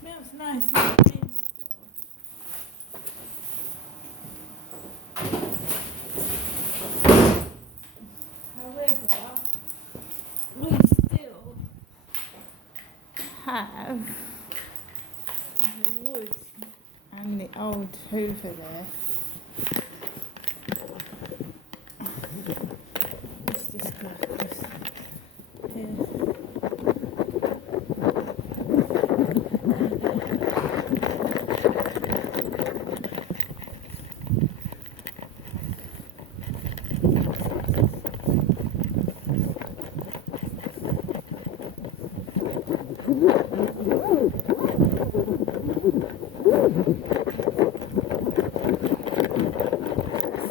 Smells nice. However, we still have the wood and the old Hoover there. Let's just go across here.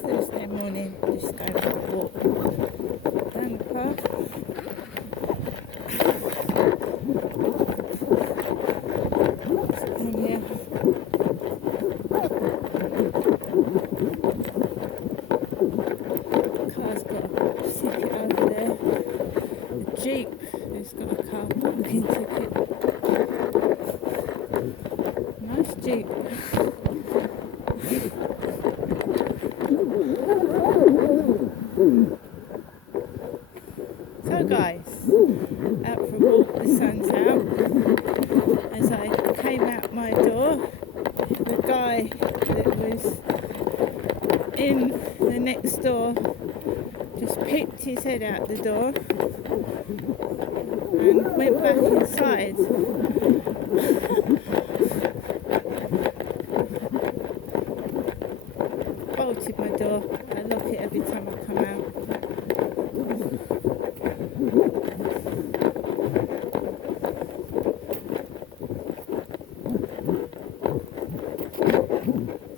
Thursday morning, just going for a walk down the path. And yeah, the car's got a ticket over there. The Jeep has got a car parking ticket. Nice Jeep. So guys, out for a walk, the sun's out. As I came out my door, the guy that was in the next door just peeked his head out the door and went back inside. Bolted my door. I lock it every time I come out.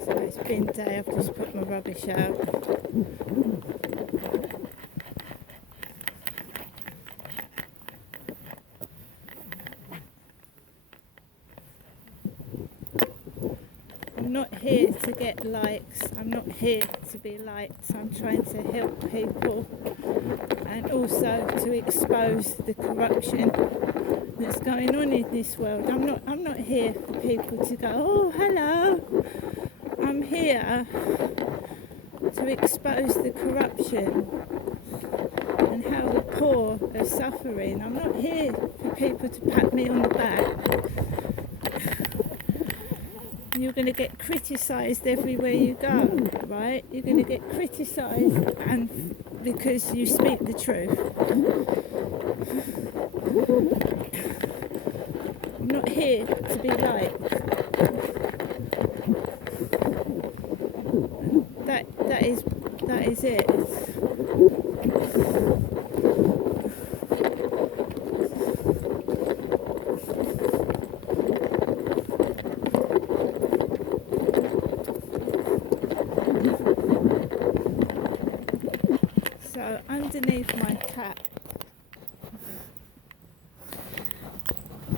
So it's bin day. I've just put my rubbish out. I'm not here to get likes, I'm not here to be liked, I'm trying to help people and also to expose the corruption that's going on in this world. I'm not here for people to go, oh hello. I'm here to expose the corruption and how the poor are suffering. I'm not here for people to pat me on the back. You're going to get criticised everywhere you go, right? You're going to get criticised and because you speak the truth. I'm not here to be liked. That is it. So underneath my cap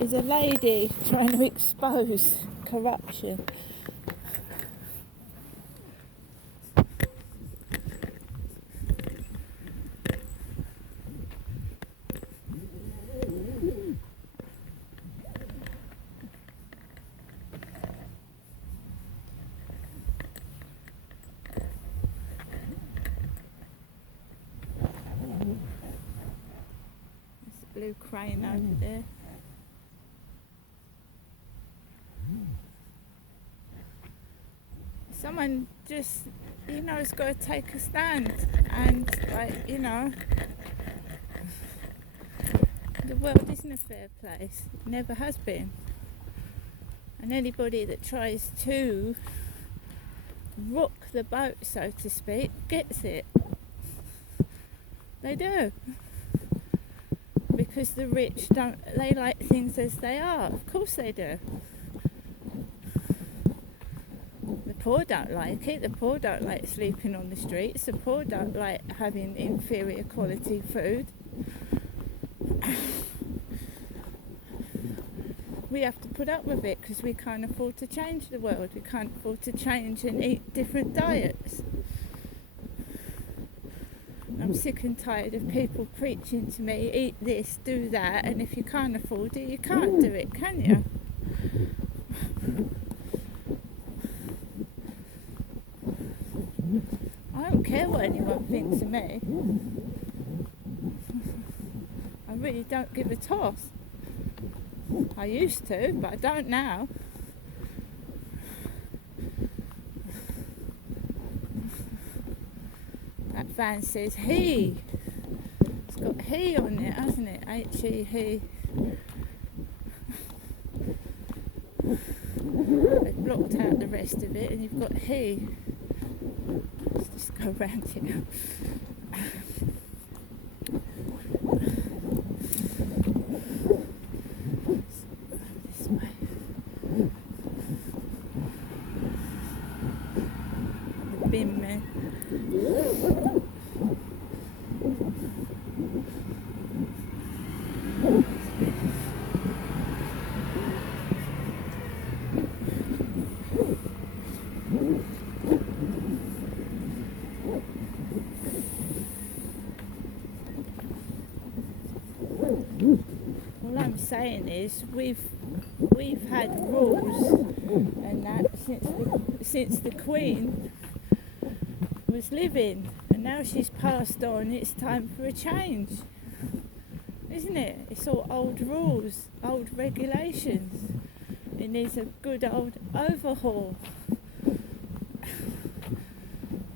is a lady trying to expose corruption. Blue crane over there. someone just, has got to take a stand. And, the world isn't a fair place. It never has been. And anybody that tries to rock the boat, so to speak, gets it. They do. Because the rich they like things as they are. Of course they do. The poor don't like it. The poor don't like sleeping on the streets. The poor don't like having inferior quality food. We have to put up with it because we can't afford to change the world. We can't afford to change and eat different diets. I'm sick and tired of people preaching to me, eat this, do that, and if you can't afford it, you can't do it, can you? I don't care what anyone thinks of me. I really don't give a toss. I used to, but I don't now. That van says he. It's got he on it, hasn't it? H-E, he. They've blocked out the rest of it and you've got he. Let's just go around it. This way. The bin man. All I'm saying is we've had rules and that since the Queen was living, and now she's passed on. It's time for a change, isn't it? It's all old rules, old regulations. It needs a good old overhaul.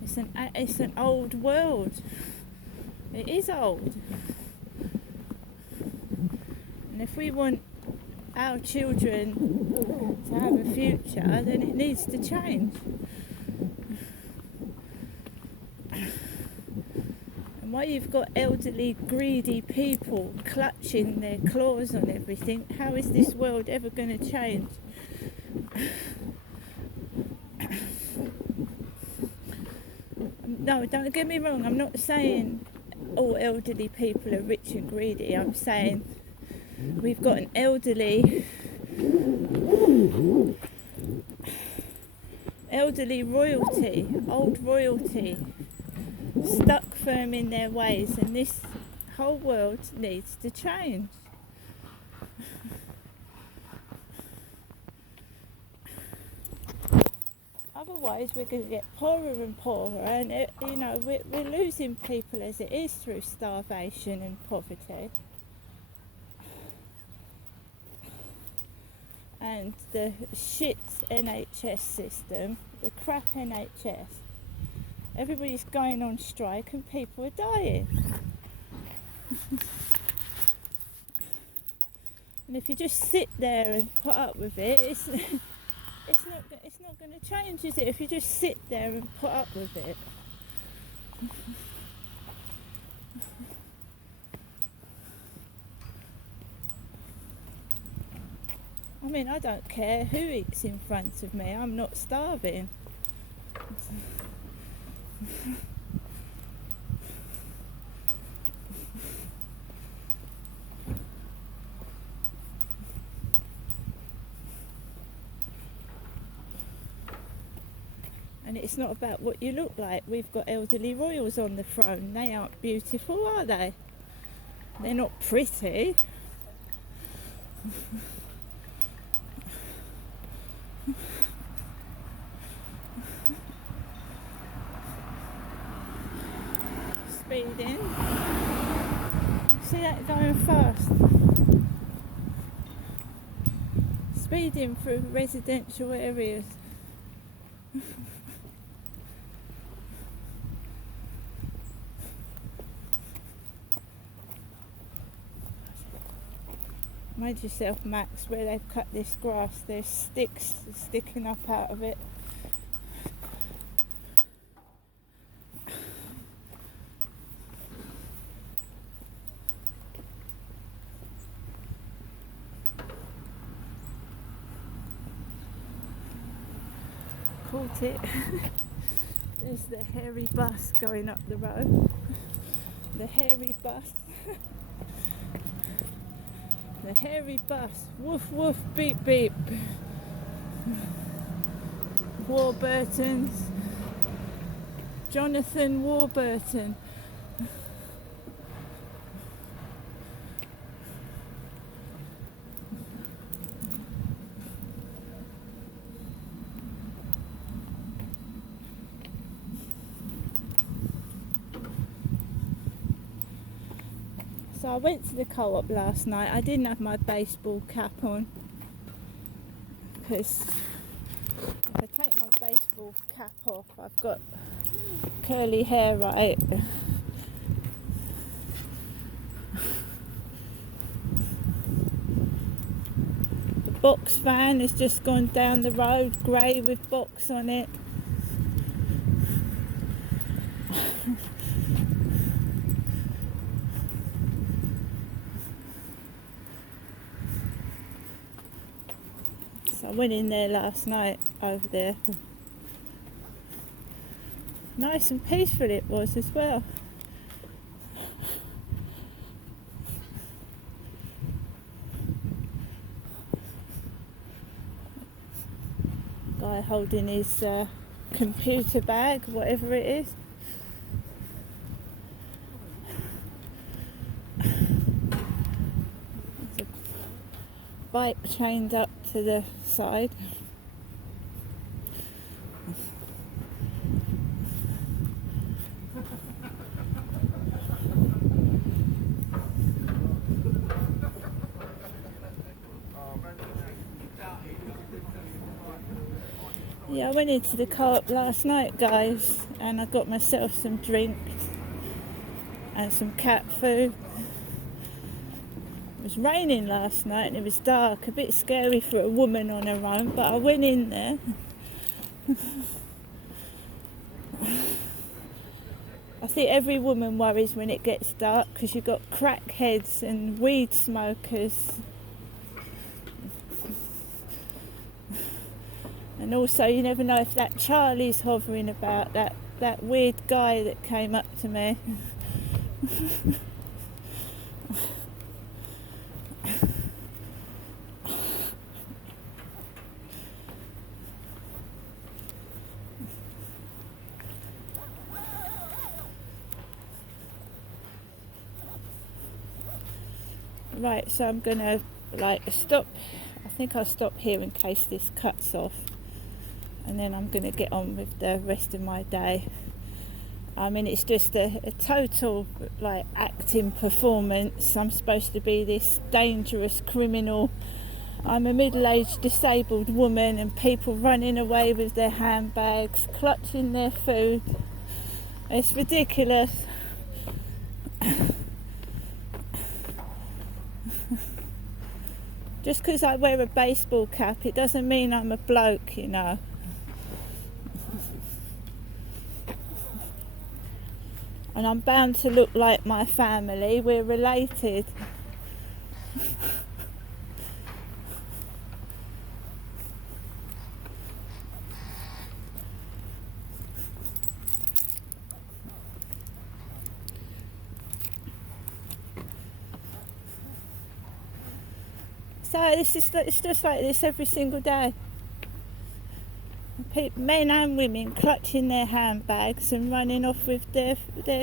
It's an old world. It is old. And if we want our children to have a future, then it needs to change. And while you've got elderly, greedy people clutching their claws on everything, how is this world ever going to change? No, don't get me wrong, I'm not saying all elderly people are rich and greedy. I'm saying we've got an elderly royalty, old royalty, stuck firm in their ways, and this whole world needs to change. Otherwise we're going to get poorer and poorer, and we're losing people as it is through starvation and poverty. And the shit NHS system, the crap NHS, everybody's going on strike and people are dying. And if you just sit there and put up with it, it's not going to change, is it? If you just sit there and put up with it. I mean, I don't care who eats in front of me. I'm not starving. And it's not about what you look like. We've got elderly royals on the throne. They aren't beautiful, are they? They're not pretty. Speeding. See that going fast? Speeding through residential areas. Mind yourself, Max, where they've cut this grass, there's sticks sticking up out of it. Caught it. There's the hairy bus going up the road. The hairy bus. The hairy bus. Woof woof beep beep. Warburton's. Jonathan Warburton. So I went to the co-op last night. I didn't have my baseball cap on because if I take my baseball cap off, I've got curly hair, right? The box van has just gone down the road, grey with box on it. So I went in there last night over there. Nice and peaceful it was as well. Guy holding his computer bag, whatever it is. There's a bike chained up to the side. Yeah, I went into the co-op last night, guys, and I got myself some drinks and some cat food. It was raining last night and it was dark, a bit scary for a woman on her own, but I went in there. I think every woman worries when it gets dark because you've got crackheads and weed smokers. And also you never know if that Charlie's hovering about, that weird guy that came up to me. Right, so I'm gonna stop. I think I'll stop here in case this cuts off, and then I'm gonna get on with the rest of my day. I mean, it's just a total acting performance. I'm supposed to be this dangerous criminal. I'm a middle-aged disabled woman and people running away with their handbags, clutching their food. It's ridiculous. Just because I wear a baseball cap, it doesn't mean I'm a bloke, you know. And I'm bound to look like my family. We're related. So it's just like this every single day. Men and women clutching their handbags and running off with their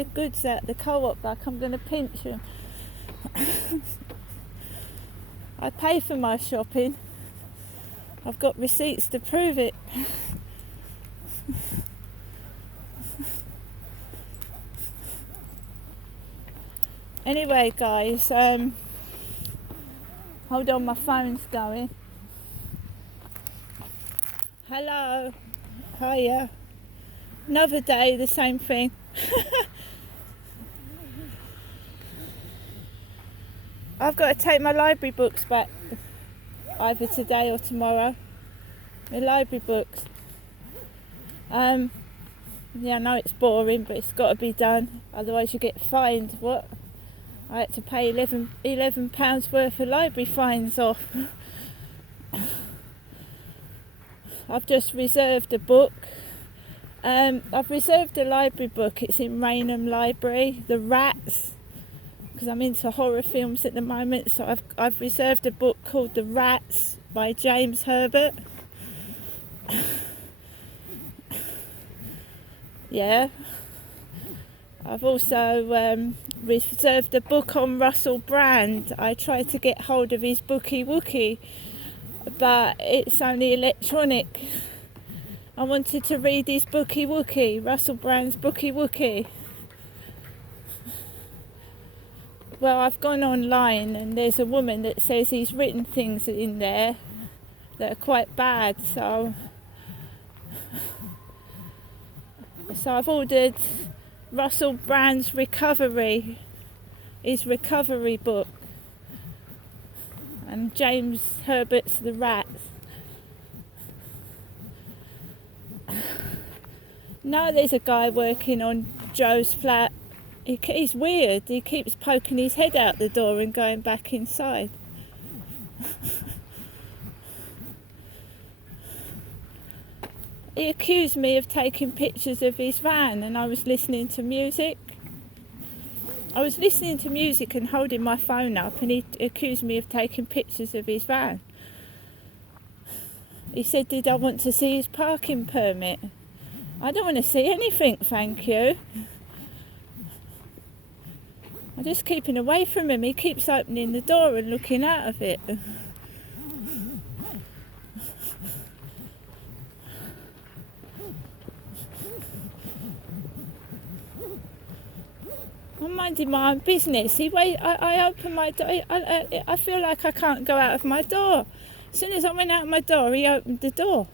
goods at the co-op like I'm going to pinch them. I pay for my shopping. I've got receipts to prove it. Anyway, guys, hold on, my phone's going. Hello. Hiya. Another day, the same thing. I've got to take my library books back either today or tomorrow. My library books. Yeah, I know it's boring, but it's got to be done. Otherwise, you get fined. What? I had to pay £11 worth of library fines off. I've just reserved a book. I've reserved a library book. It's in Rainham Library, The Rats, because I'm into horror films at the moment. So I've reserved a book called The Rats by James Herbert. Yeah. I've also reserved a book on Russell Brand. I tried to get hold of his Bookie Wookie, but it's only electronic. I wanted to read his Bookie Wookie, Russell Brand's Bookie Wookie. Well, I've gone online and there's a woman that says he's written things in there that are quite bad, so I've ordered Russell Brand's Recovery, his recovery book, and James Herbert's The Rats. Now there's a guy working on Joe's flat. He's weird. He keeps poking his head out the door and going back inside. He accused me of taking pictures of his van, and I was listening to music. I was listening to music and holding my phone up, and he accused me of taking pictures of his van. He said, did I want to see his parking permit? I don't want to see anything, thank you. I'm just keeping away from him. He keeps opening the door and looking out of it. I'm minding my own business. I open my door. I feel like I can't go out of my door. As soon as I went out of my door, he opened the door.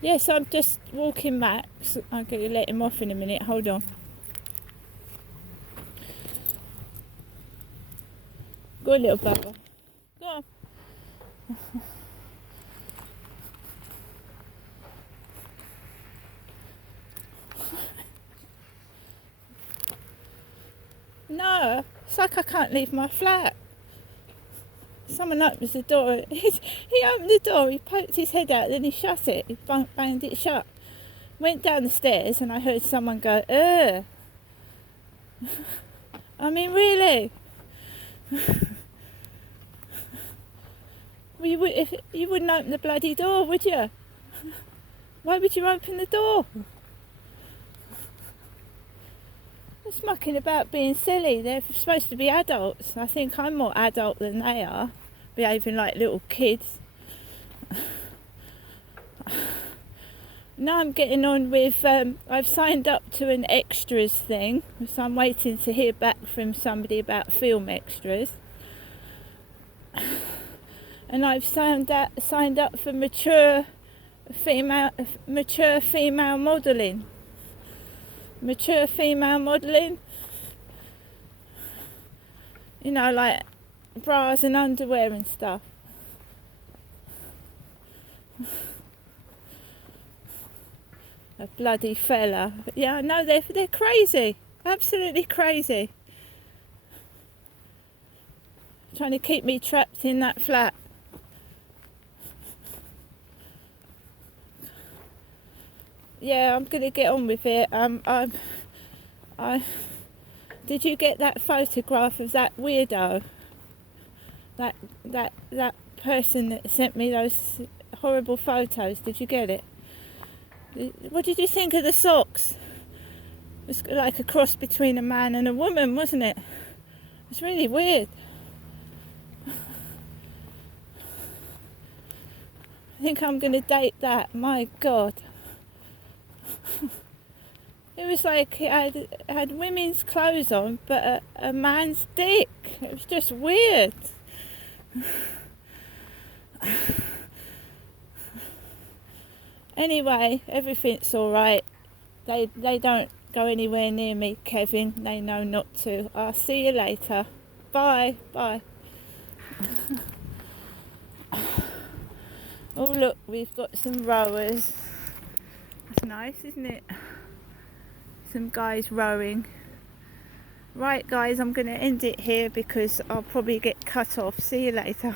Yes, I'm just walking Max. I'm going to let him off in a minute. Hold on. Go on, little bugger. Go on. No, it's like I can't leave my flat. Someone opens the door. He opened the door, he poked his head out, then he shut it. He banged it shut. Went down the stairs and I heard someone go, ugh. I mean, really? Well, you wouldn't open the bloody door, would you? Why would you open the door? They're mucking about being silly. They're supposed to be adults. I think I'm more adult than they are, behaving like little kids. Now I'm getting on with, I've signed up to an extras thing, so I'm waiting to hear back from somebody about film extras. And I've signed up for mature female modelling. Mature female modelling, you know, like bras and underwear and stuff. A bloody fella. Yeah, I know, they're crazy, absolutely crazy. Trying to keep me trapped in that flat. Yeah, I'm gonna get on with it. Did you get that photograph of that weirdo? That person that sent me those horrible photos? Did you get it? What did you think of the socks? It's like a cross between a man and a woman, wasn't it? It's really weird. I think I'm gonna date that. My God. It was like it had women's clothes on, but a man's dick. It was just weird. Anyway, everything's all right. They don't go anywhere near me, Kevin. They know not to. I'll see you later. Bye. Bye. Oh look, we've got some rowers. That's nice, isn't it? Some guys rowing. Right guys, I'm going to end it here because I'll probably get cut off. See you later.